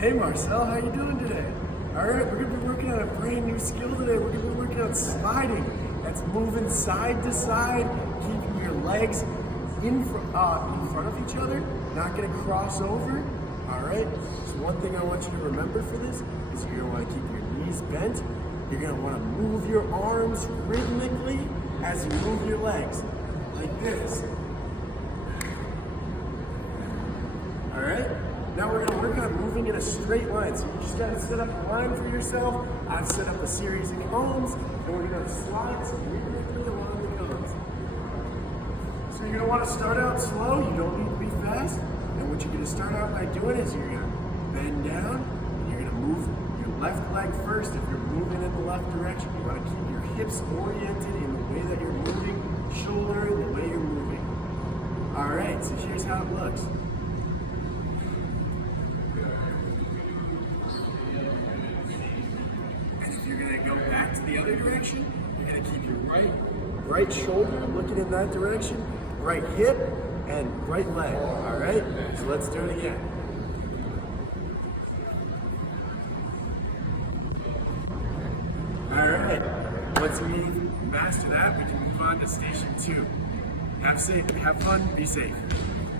Hey Marcel, how you doing today? All right, we're gonna be working on a brand new skill today. We're gonna be working on sliding. That's moving side to side, keeping your legs in front of each other, not gonna cross over. All right, so one thing I want you to remember for this is you're gonna wanna keep your knees bent. You're gonna wanna move your arms rhythmically as you move your legs, like this. All right? Now we're gonna work on moving in a straight line. So you just gotta set up a line for yourself. I've set up a series of cones, and we're gonna slide rhythmically along the cones. So you're gonna wanna start out slow, you don't need to be fast. And what you're gonna start out by doing is you're gonna bend down, and you're gonna move your left leg first. If you're moving in the left direction, you wanna keep your hips oriented in the way that you're moving, shoulder in the way you're moving. All right, so here's how it looks. You're gonna go back to the other direction. You're gonna keep your right shoulder looking in that direction, right hip, and right leg. All right, so let's do it again. All right, once we master that, we can move on to station 2. Have fun, be safe.